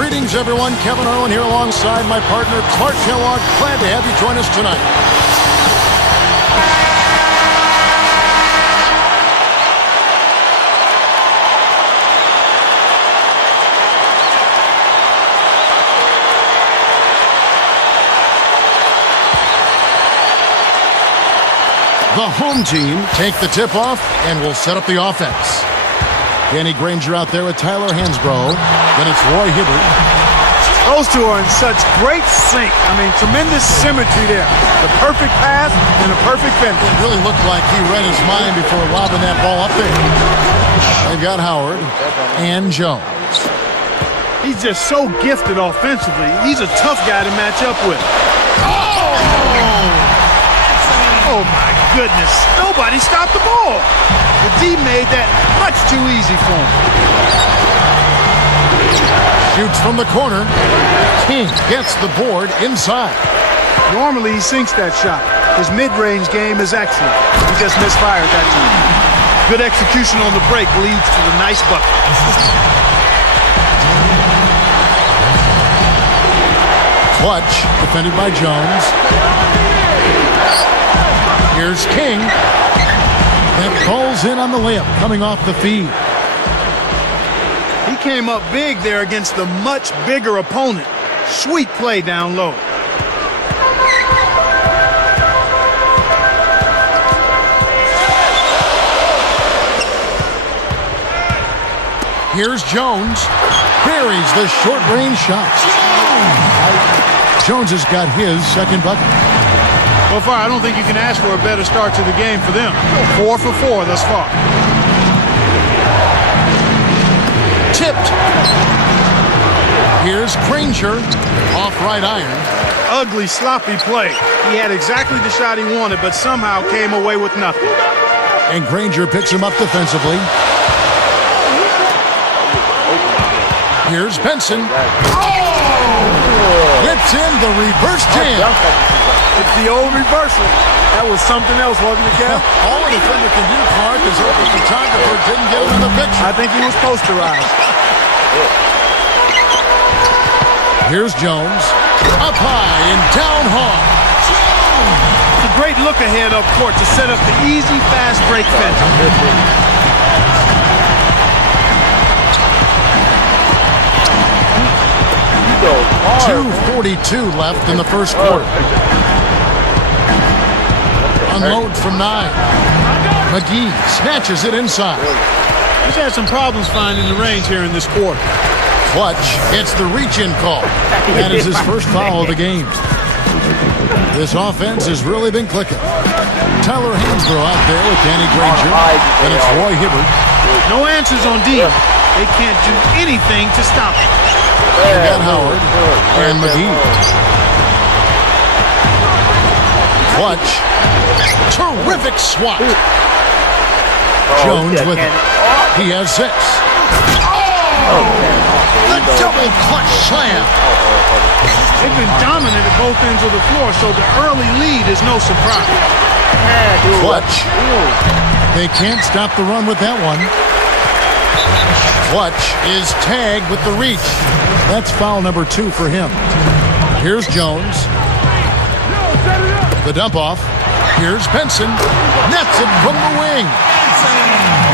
Greetings, everyone. Kevin Harlan here alongside my partner, Clark Kellogg. Glad to have you join us tonight. The home team take the tip-off and will set up the offense. Danny Granger out there with Tyler Hansbrough. Then it's Roy Hibbert. Those two are in such great sync. I mean, tremendous symmetry there. The perfect pass and the perfect finish. It really looked like he read his mind before lobbing that ball up there. They've got Howard and Jones. He's just so gifted offensively. He's a tough guy to match up with. Oh, my goodness. Nobody stopped the ball. The D made that much too easy for him. Shoots from the corner. King gets the board inside. Normally, he sinks that shot. His mid-range game is excellent. He just misfired that time. Good execution on the break leads to the nice bucket. Clutch, defended by Jones. Here's King. That falls in on the layup, coming off the feed. He came up big there against the much bigger opponent. Sweet play down low. Here's Jones. Buries the short-range shot. Jones has got his second bucket. So far, I don't think you can ask for a better start to the game for them. 4 for 4 thus far. Tipped. Here's Granger. Off right iron. Ugly, sloppy play. He had exactly the shot he wanted, but somehow came away with nothing. And Granger picks him up defensively. Here's Benson. Gets in the reverse jam. It's the old reversal. That was something else, wasn't it, Kev? All a defender can do, Clark, is hope the photographer didn't get him in the picture. I think he was posterized. Here's Jones. Up high and down hard. It's a great look ahead up court to set up the easy, fast break fence. 2:42 left in the first quarter. Unload from 9. McGee snatches it inside. He's had some problems finding the range here in this quarter. Clutch gets the reach-in call. That is his first foul of the game. This offense has really been clicking. Tyler Hansbrough out there with Danny Granger. And it's Roy Hibbert. No answers on D. They can't do anything to stop him. They've got Howard and McGee. Clutch. Terrific swat. Jones with it. He has 6. The double clutch slam. They've been dominant at both ends of the floor, so the early lead is no surprise. Clutch. They can't stop the run with that one. Clutch is tagged with the reach. That's foul number 2 for him. Here's Jones. The dump off. Here's Benson. Nets it from the wing.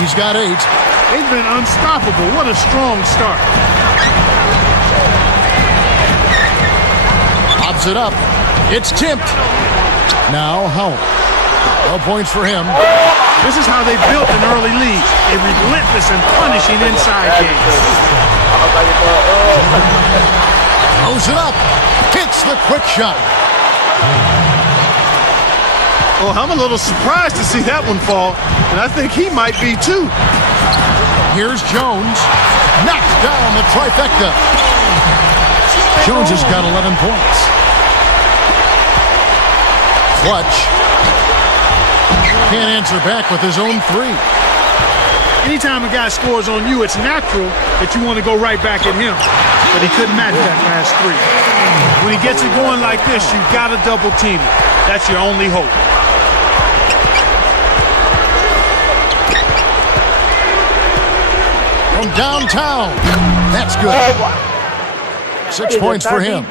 He's got 8. They've been unstoppable. What a strong start. Pops it up. It's tipped. Now Howard. No points for him. This is how they built an early lead. A relentless and punishing inside game. Throws it up. Hits the quick shot. Well, I'm a little surprised to see that one fall, and I think he might be too. Here's Jones. Knocks down the trifecta. Jones has got 11 points. Clutch. Can't answer back with his own 3. Anytime a guy scores on you, it's natural that you want to go right back at him. But he couldn't match that last 3. When he gets it going like this, you've got to double team it. That's your only hope. From downtown. That's good. 6 points for him.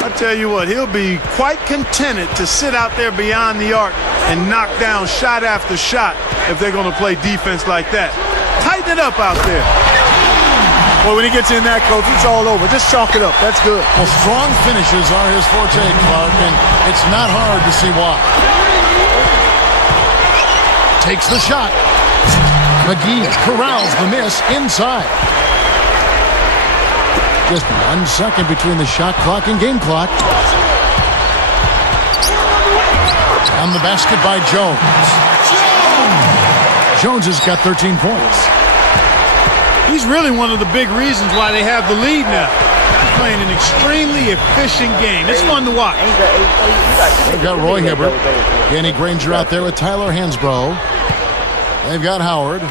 I tell you what, he'll be quite contented to sit out there beyond the arc and knock down shot after shot if they're going to play defense like that. Tighten it up out there. Well, when he gets in that, coach, it's all over. Just chalk it up. That's good. Well, strong finishes are his forte, Clark, and it's not hard to see why. Takes the shot. McGee corrals the miss inside. Just 1 second between the shot clock and game clock. On the basket by Jones. Jones has got 13 points. He's really one of the big reasons why they have the lead now. He's playing an extremely efficient game. It's fun to watch. They've got Roy Hibbert. Danny Granger out there with Tyler Hansbrough. They've got Howard.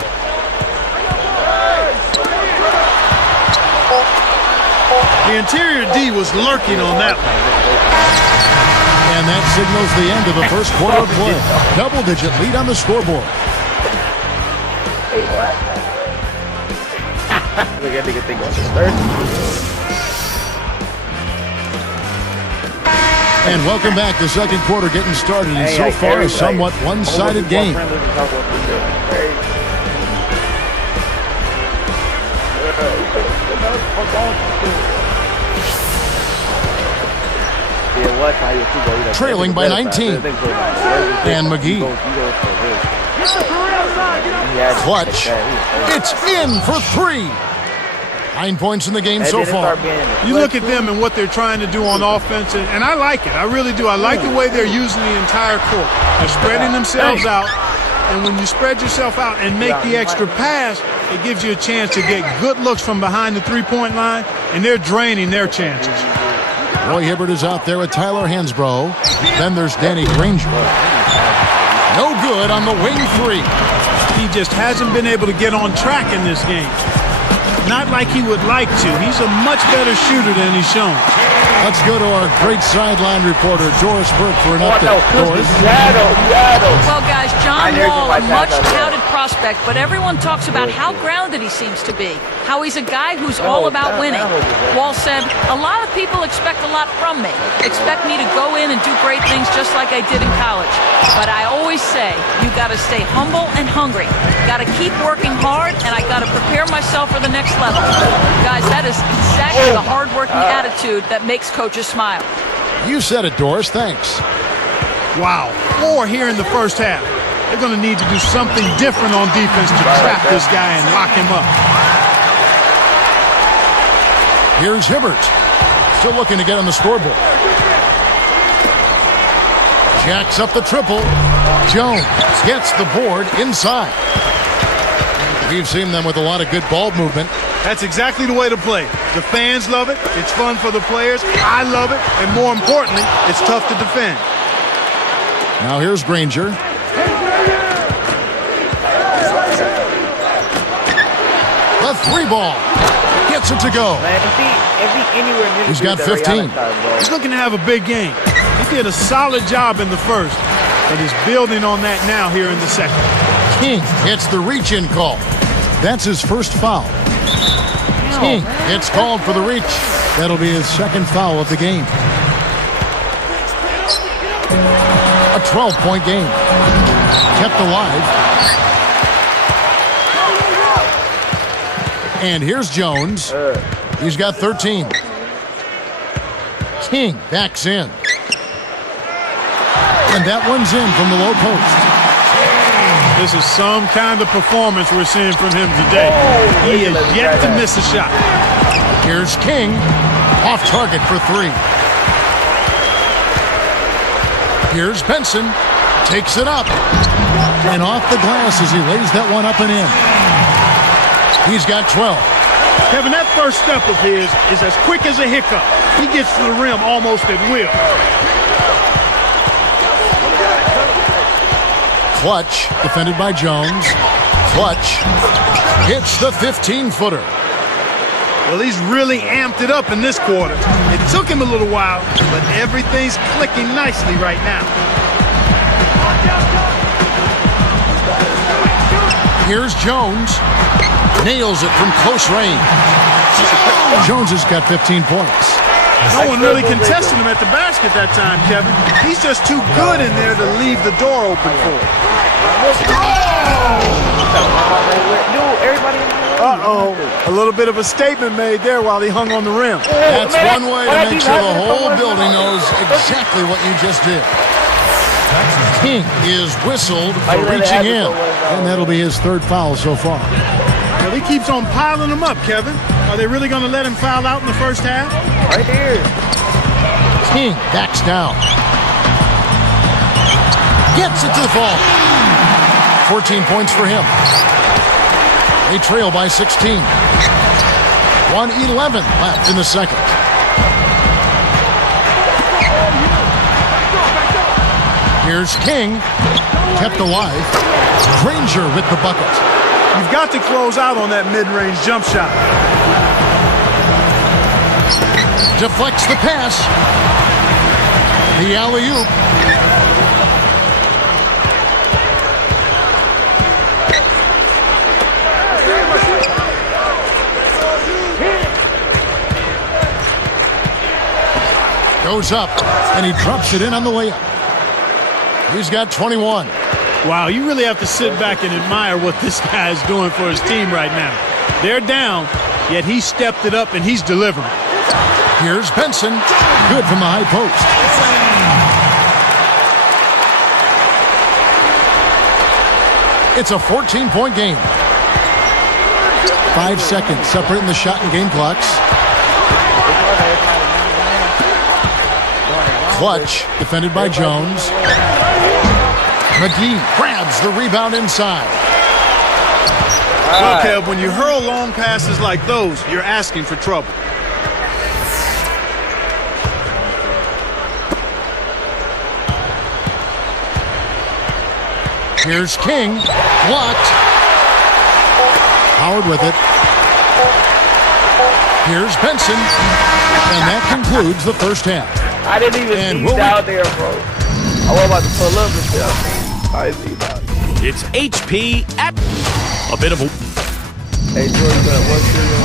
The interior D was lurking on that one. And that signals the end of the first quarter of play. Double-digit lead on the scoreboard. And welcome back. The second quarter getting started, and so far a somewhat one-sided game. Trailing by 19. And McGee. Clutch. It's in for 3. 9 points in the game so far. You look at them and what they're trying to do on offense, and I like it. I really do. I like the way they're using the entire court. They're spreading themselves out, and when you spread yourself out and make the extra pass, it gives you a chance to get good looks from behind the three-point line, and they're draining their chances. Roy Hibbert is out there with Tyler Hansbrough. Then there's Danny Granger. No good on the wing 3. He just hasn't been able to get on track in this game. Not like he would like to. He's a much better shooter than he's shown. Let's go to our great sideline reporter, Doris Burke, for an update. Doris? Well, guys, John Wall, a much-touted prospect, but everyone talks about how grounded he seems to be, how he's a guy who's all about winning. Wall said, a lot of people expect a lot from me, expect me to go in and do great things just like I did in college. But I always say, you got to stay humble and hungry. Got to keep working hard, and I got to prepare myself for the next level. Guys, that is exactly the hard-working attitude that makes coaches smile. You said it, Doris. Thanks. Wow. 4 here in the first half. They're going to need to do something different on defense to trap this guy and lock him up. Here's Hibbert. Still looking to get on the scoreboard. Jacks up the triple. Jones gets the board inside. We've seen them with a lot of good ball movement. That's exactly the way to play. The fans love it. It's fun for the players. I love it. And more importantly, it's tough to defend. Now here's Granger. The 3-ball. Gets it to go. He's got 15. He's looking to have a big game. He did a solid job in the first, but he's building on that now here in the second. King gets the reach-in call. That's his first foul. King gets called for the reach. That'll be his second foul of the game. A 12-point game. Kept alive. And here's Jones. He's got 13. King backs in. And that one's in from the low post. This is some kind of performance we're seeing from him today. He is yet to miss a shot. Here's King. Off target for 3. Here's Benson. Takes it up. And off the glass as he lays that one up and in. He's got 12. Kevin, that first step of his is as quick as a hiccup. He gets to the rim almost at will. Clutch, defended by Jones. Clutch hits the 15-footer. Well, he's really amped it up in this quarter. It took him a little while, but everything's clicking nicely right now. Here's Jones. Nails it from close range. Jones has got 15 points. No one really contested him at the basket that time, Kevin. He's just too good in there to leave the door open for him. Uh-oh. A little bit of a statement made there while he hung on the rim. That's one way to make sure the whole building knows exactly what you just did. King is whistled for reaching in, and that'll be his third foul so far. Well, he keeps on piling them up, Kevin. Are they really going to let him foul out in the first half? Right here. King backs down. Gets it to the fall. 14 points for him. They trail by 16. 1:11 left in the second. Here's King. Kept alive. Granger with the bucket. You've got to close out on that mid-range jump shot. Deflects the pass. The alley-oop. Goes up, and he drops it in on the layup. He's got 21. Wow, you really have to sit back and admire what this guy is doing for his team right now. They're down, yet he stepped it up and he's delivering. Here's Benson. Good from the high post. It's a 14-point game. 5 seconds separating the shot and game clocks. Clutch, defended by Jones. McGee grabs the rebound inside. Well, Kev, when you hurl long passes like those, you're asking for trouble. Here's King. Blocked. Howard with it. Here's Benson. And that concludes the first half. I didn't even see down there, bro. I was about to pull up and stuff. I see that. It's HP at a bit of a... Hey, Jordan, you better work through your...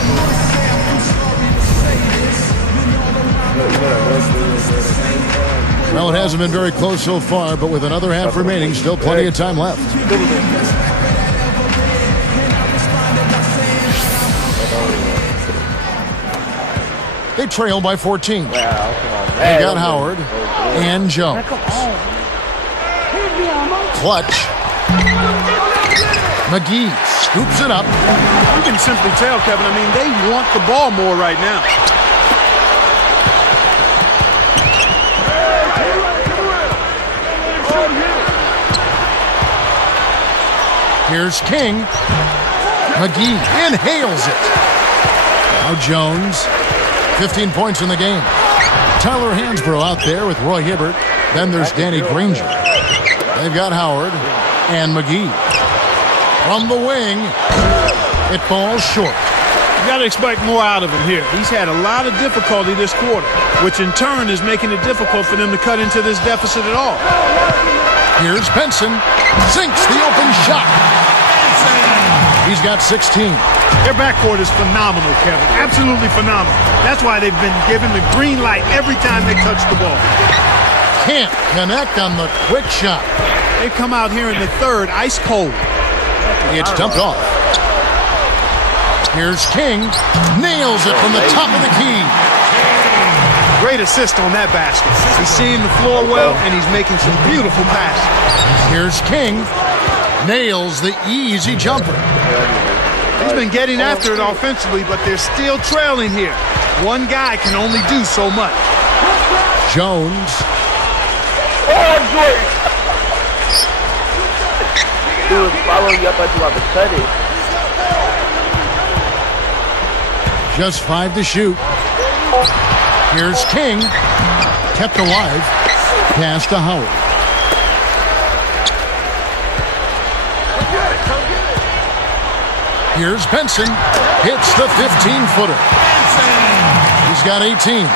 You better work through your... Well, it hasn't been very close so far, but with another half remaining, still plenty of time left. They trail by 14. Wow, come on, man. They got Howard and Jones. Clutch. McGee scoops it up. You can simply tell, Kevin, I mean, they want the ball more right now. Here's King. McGee inhales it. Now Jones. 15 points in the game. Tyler Hansbrough out there with Roy Hibbert. Then there's Danny Granger. They've got Howard and McGee. From the wing, it falls short. You got to expect more out of him here. He's had a lot of difficulty this quarter, which in turn is making it difficult for them to cut into this deficit at all. Here's Benson. Sinks the open shot. He's got 16. Their backcourt is phenomenal, Kevin. Absolutely phenomenal. That's why they've been given the green light every time they touch the ball. Can't connect on the quick shot. They come out here in the third, ice cold. It's dumped off. Here's King. Nails it from the top of the key. Great assist on that basket. He's seeing the floor well, and he's making some beautiful passes. Here's King. Nails the easy jumper. He's been getting after it offensively, but they're still trailing here. One guy can only do so much. Jones. Oh, Jordan! Dude, following you up, I thought you to cut it. Just 5 to shoot. Here's King. Kept alive. Pass to Howard. Here's Benson. Hits the 15-footer. He's got 18.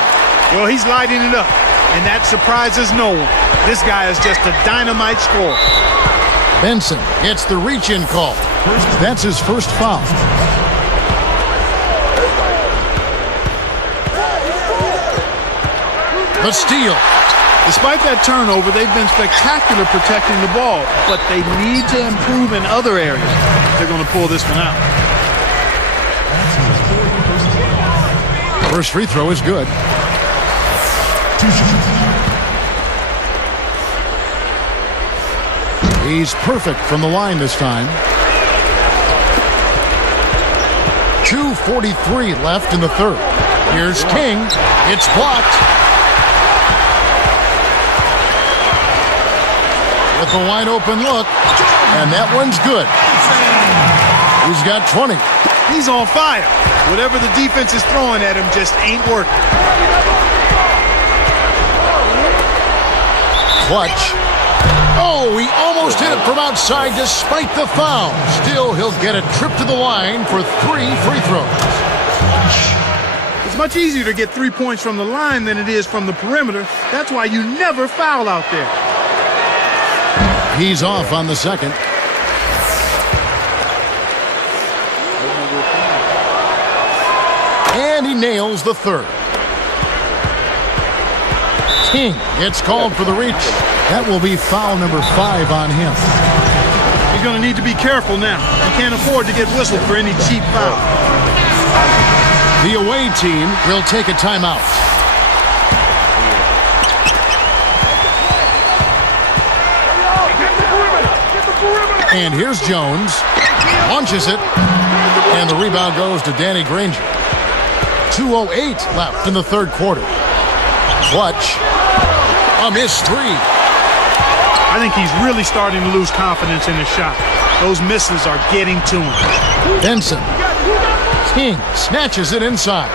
Well, he's lighting it up, and that surprises no one. This guy is just a dynamite scorer. Benson gets the reach-in call. That's his first foul. The steal. Despite that turnover, they've been spectacular protecting the ball, but they need to improve in other areas. They're going to pull this one out. First free throw is good. He's perfect from the line this time. 2:43 left in the third. Here's King. It's blocked. With a wide open look. And that one's good. He's got 20. He's on fire. Whatever the defense is throwing at him just ain't working. Clutch. Oh, he almost hit it from outside despite the foul. Still, he'll get a trip to the line for 3 free throws. It's much easier to get 3 points from the line than it is from the perimeter. That's why you never foul out there. He's off on the second. And he nails the third. King gets called for the reach. That will be foul number 5 on him. He's going to need to be careful now. He can't afford to get whistled for any cheap foul. The away team will take a timeout. And here's Jones. Launches it. And the rebound goes to Danny Granger. 2:08 left in the third quarter. Clutch. A missed three. I think he's really starting to lose confidence in his shot. Those misses are getting to him. Benson. King snatches it inside.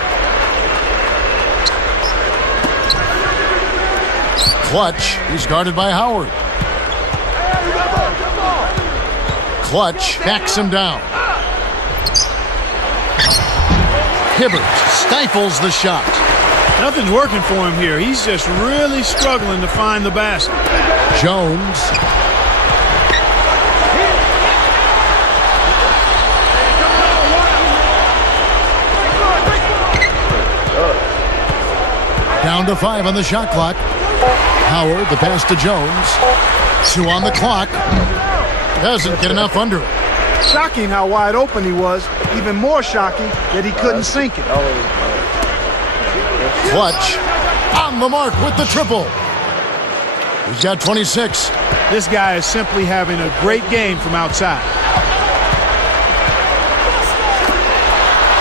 Clutch. He's guarded by Howard. Clutch backs him down. Hibbert stifles the shot. Nothing's working for him here. He's just really struggling to find the basket. Jones. Down to 5 on the shot clock. Howard, the pass to Jones. 2 on the clock. Doesn't get enough under it. Shocking how wide open he was. Even more shocking that he couldn't sink it. Clutch on the mark with the triple. He's got 26. This guy is simply having a great game from outside.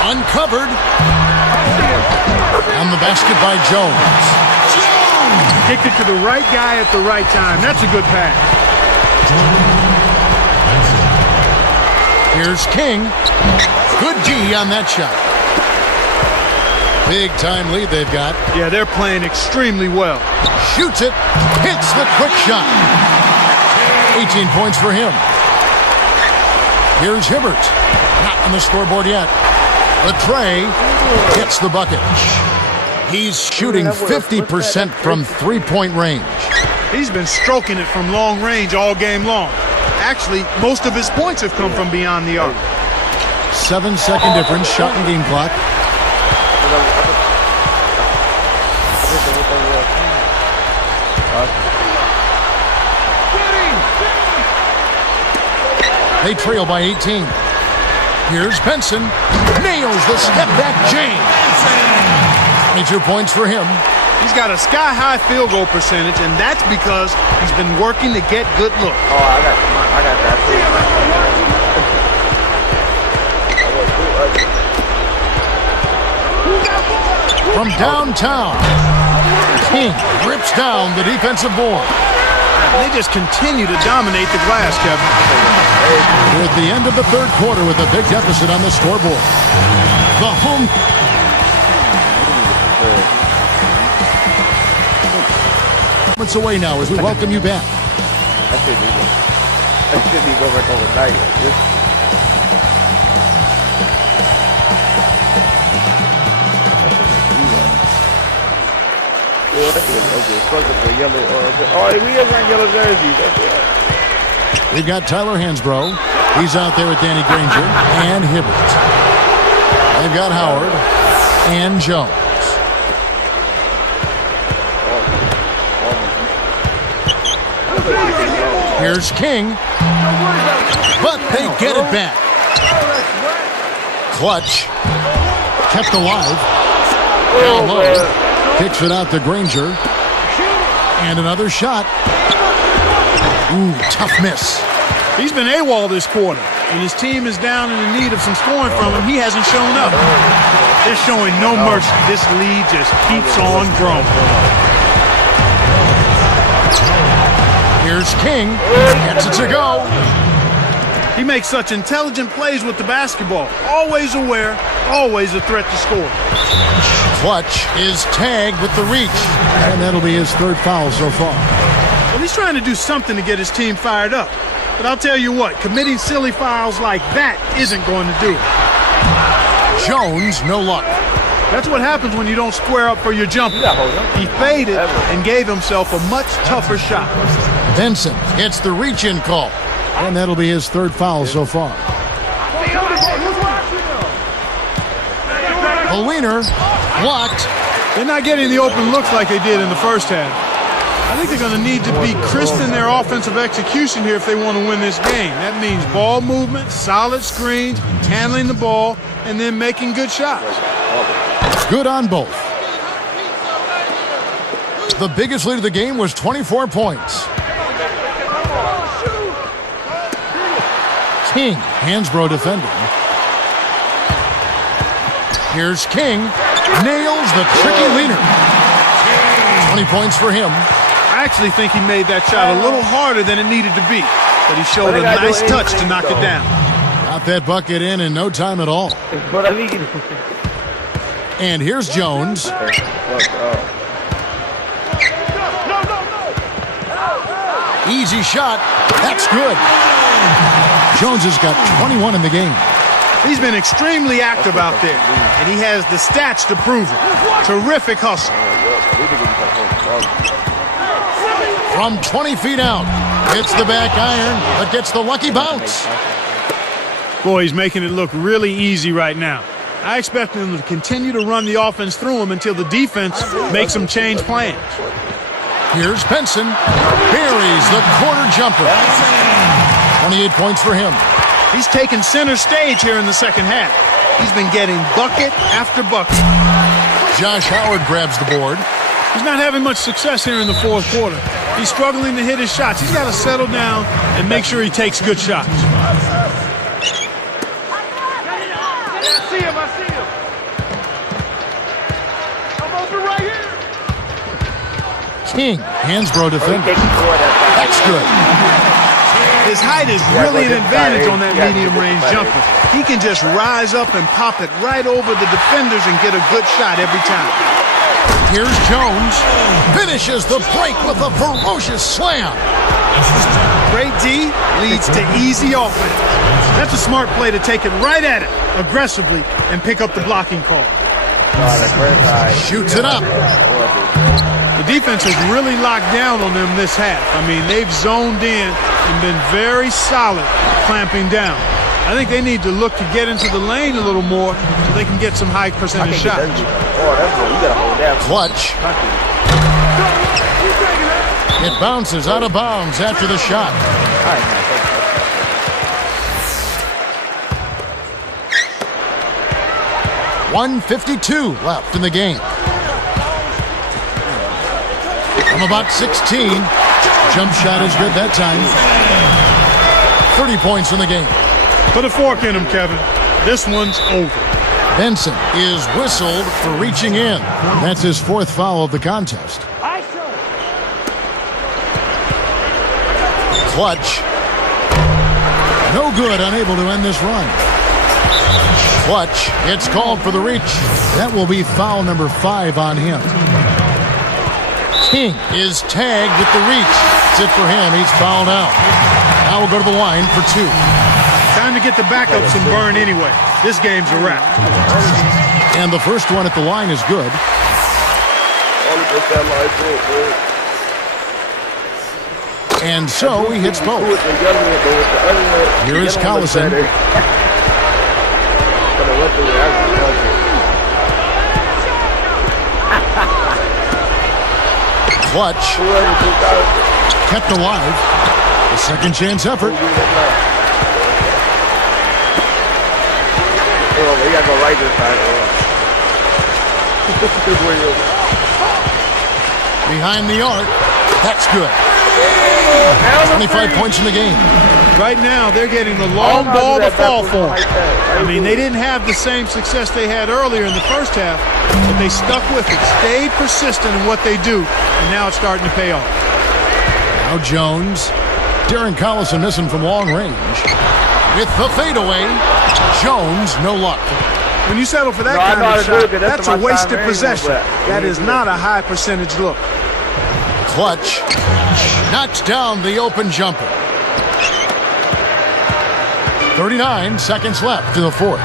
Uncovered. On the basket by Jones. Kicked it to the right guy at the right time. That's a good pass. Here's King. Good D on that shot. Big time lead they've got. Yeah, they're playing extremely well. Shoots it. Hits the quick shot. 18 points for him. Here's Hibbert. Not on the scoreboard yet. Latrey hits the bucket. He's shooting 50% from three-point range. He's been stroking it from long range all game long. Actually, most of his points have come from beyond the arc. 7-second difference, shot and game clock. They trail by 18. Here's Benson. Nails the step-back jam. 22 points for him. He's got a sky-high field goal percentage, and that's because he's been working to get good looks. Oh, I got that too. From downtown, King rips down the defensive board. They just continue to dominate the glass, Kevin. We're at the end of the third quarter with a big deficit on the scoreboard. The home... moments away now as we welcome you back. I shouldn't go back overnight like this. Yeah, that's it. Okay, fuck it for yellow. Oh, we have wearing yellow jerseys. That's it. We've got Tyler Hansbrough. He's out there with Danny Granger and Hibbert. They've got Howard and Jones. Here's King. But they get it back. Clutch. Kept alive. Down low. Kicks it out to Granger. And another shot. Ooh, tough miss. He's been AWOL this quarter. When his team is down in the need of some scoring from him, he hasn't shown up. They're showing no mercy. This lead just keeps on growing. Here's King. Gets it to go. He makes such intelligent plays with the basketball. Always aware, always a threat to score. Clutch is tagged with the reach. And that'll be his third foul so far. Well, he's trying to do something to get his team fired up. But I'll tell you what, committing silly fouls like that isn't going to do it. Jones, no luck. That's what happens when you don't square up for your jumper. He faded and gave himself a much tougher shot. Benson gets the reach-in call. And that'll be his third foul so far. The wiener blocked. They're not getting the open looks like they did in the first half. I think they're going to need to be crisp in their offensive execution here if they want to win this game. That means ball movement, solid screens, handling the ball, and then making good shots. Good on both. The biggest lead of the game was 24 points. King, Hansbrough defending. Here's King. Nails the tricky leaner. 20 points for him. I actually think he made that shot a little harder than it needed to be, but he showed a nice touch to knock it down. Got that bucket in no time at all. And here's Jones. Easy shot. That's good. Jones has got 21 in the game. He's been extremely active out there, and he has the stats to prove it. Terrific hustle. From 20 feet out, hits the back iron, but gets the lucky bounce. Boy, he's making it look really easy right now. I expect him to continue to run the offense through him until the defense makes him change plans. Here's Benson. Buries the corner jumper. 28 points for him. He's taken center stage here in the second half. He's been getting bucket after bucket. Josh Howard grabs the board. He's not having much success here in the fourth quarter. He's struggling to hit his shots. He's got to settle down and make sure he takes good shots. I see him. I'm open right here. King, Hansbrough defending. That's good. His height is really an advantage on that medium-range jumper. He can just rise up and pop it right over the defenders and get a good shot every time. Here's Jones. Finishes the break with a ferocious slam. Great D leads to easy offense. That's a smart play to take it right at it, aggressively, and pick up the blocking call. Shoots it up. The defense has really locked down on them this half. I mean, they've zoned in and been very solid clamping down. I think they need to look to get into the lane a little more so they can get some high percentage shots. Clutch. It bounces out of bounds after the shot. 1:52 left in the game. From about 16. Jump shot is good that time. 30 points in the game. Put a fork in him, Kevin. This one's over. Benson is whistled for reaching in. That's his fourth foul of the contest. Clutch. No good, unable to end this run. Clutch gets called for the reach. That will be foul number 5 on him. King is tagged with the reach. That's it for him. He's fouled out. Now we'll go to the line for 2. Time to get the backup some burn anyway. This game's a wrap. And the first one at the line is good. And so he hits both. Here is Collison. Clutch. Kept alive. A second chance effort. Oh, we gotta go right this time. Behind the arc. That's good. 25 points in the game. Right now, they're getting the long ball to fall for them. I mean, they didn't have the same success they had earlier in the first half, but they stuck with it, stayed persistent in what they do, and now it's starting to pay off. Now Jones. Darren Collison missing from long range. With the fadeaway, Jones, no luck. When you settle for that kind of shot, that's a wasted possession. That is not a high percentage look. Clutch knocks down the open jumper. 39 seconds left in the fourth.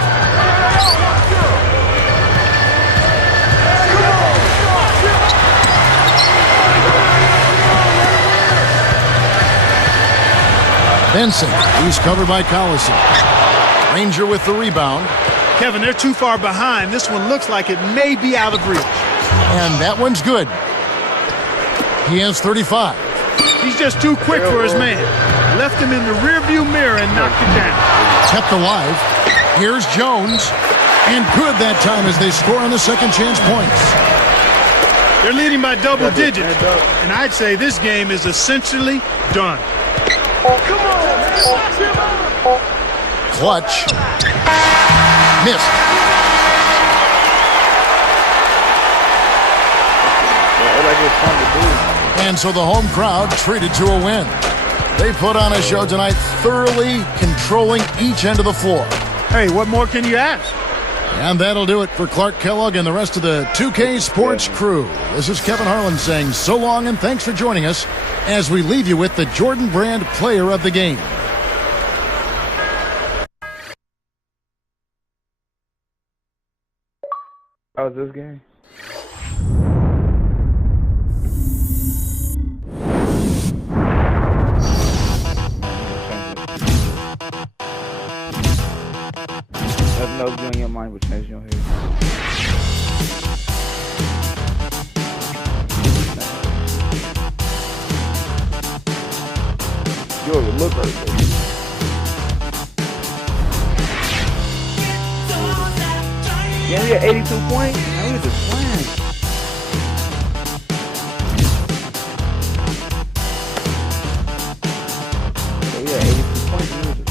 Benson, he's covered by Collison. Ranger with the rebound. Kevin, they're too far behind. This one looks like it may be out of reach. And that one's good. He has 35. He's just too quick for his man. Left him in the rearview mirror and knocked it down. Kept alive. Here's Jones. And good that time as they score on the second chance points. They're leading by double digits. And I'd say this game is essentially done. Come on, Clutch. Missed. And so the home crowd treated to a win. They put on a show tonight, thoroughly controlling each end of the floor. Hey, what more can you ask? And that'll do it for Clark Kellogg and the rest of the 2K Sports crew. This is Kevin Harlan saying so long and thanks for joining us as we leave you with the Jordan Brand Player of the Game. How was this game? Nothing else be on your mind but change your head. You already look hurt, baby. Yeah, we had 82 points. Man, we was just playing. Yeah, we had 82 points. We was just playing.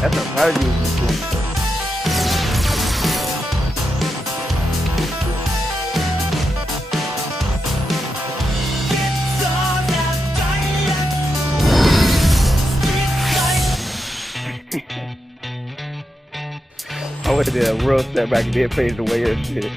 That's a hard use of doing stuff. I would have did a real step back and did praise the way of shit.